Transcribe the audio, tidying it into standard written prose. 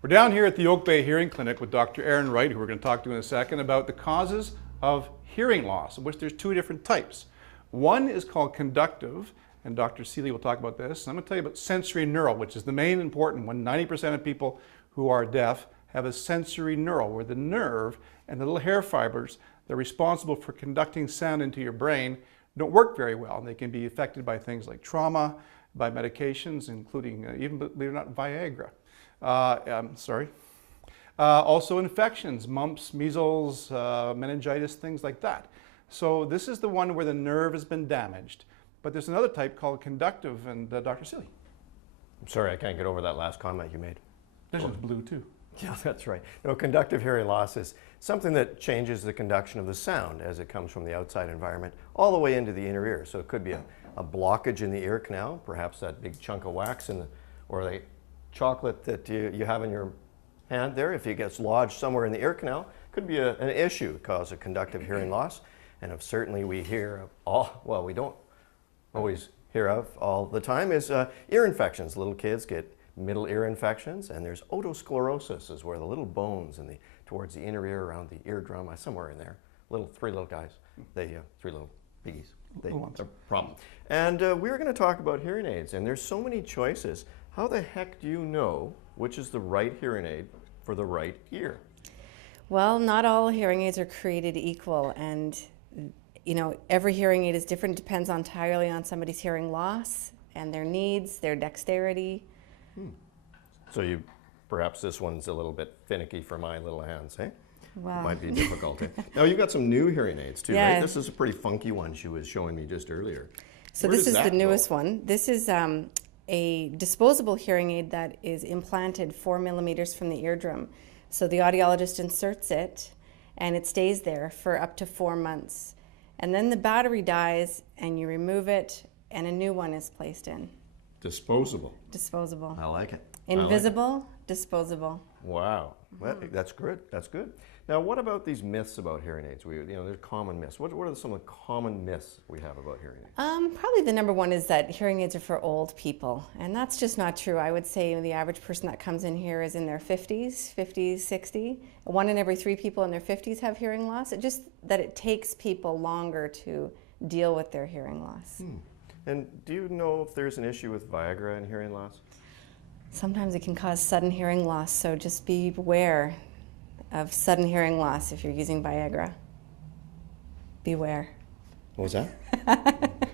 We're down here at the Oak Bay Hearing Clinic with Dr. Erin Wright, who we're going to talk to in a second, about the causes of hearing loss, of which there's two different types. One is called conductive, and Dr. Seeley will talk about this. And I'm going to tell you about sensory neural, which is the main important one. 90% of people who are deaf have a sensory neural, where the nerve and the little hair fibers that are responsible for conducting sound into your brain don't work very well. And they can be affected by things like trauma, by medications, including even, believe it or not, Viagra. Also infections, mumps, measles, meningitis, things like that. So this is the one where the nerve has been damaged. But there's another type called conductive, and Dr. Seeley. I'm sorry, I can't get over that last comment you made. This one's blue too. Yeah, that's right. No, conductive hearing loss is something that changes the conduction of the sound as it comes from the outside environment all the way into the inner ear. So it could be a blockage in the ear canal, perhaps that big chunk of wax or the chocolate that you have in your hand there. If it gets lodged somewhere in the ear canal, could be an issue, cause a conductive hearing loss. And certainly we hear of we don't always hear of all the time, is ear infections. Little kids get middle ear infections, and there's otosclerosis, is where the little bones towards the inner ear around the eardrum, somewhere in there, three little guys, three little piggies, they're a problem. And we're going to talk about hearing aids, and there's so many choices. How the heck do you know which is the right hearing aid for the right ear? Well, not all hearing aids are created equal, and every hearing aid is different. It depends entirely on somebody's hearing loss and their needs, their dexterity. So perhaps this one's a little bit finicky for my little hands, eh? Wow. Might be difficult. Now you've got some new hearing aids too, Yeah. right? This is a pretty funky one she was showing me just earlier. So this is the newest one. This is a disposable hearing aid that is implanted 4 millimeters from the eardrum. So the audiologist inserts it, and it stays there for up to 4 months. And then the battery dies, and you remove it, and a new one is placed in. Disposable. Disposable. I like it. Invisible, disposable. Wow, that's good. That's good. Now, what about these myths about hearing aids? There's common myths. What are some of the common myths we have about hearing aids? Probably the number one is that hearing aids are for old people, and that's just not true. I would say the average person that comes in here is in their 50s, 60. 1 in every 3 people in their 50s have hearing loss. It's just that it takes people longer to deal with their hearing loss. And do you know if there's an issue with Viagra and hearing loss? Sometimes it can cause sudden hearing loss, so just be aware of sudden hearing loss if you're using Viagra. Beware. What was that?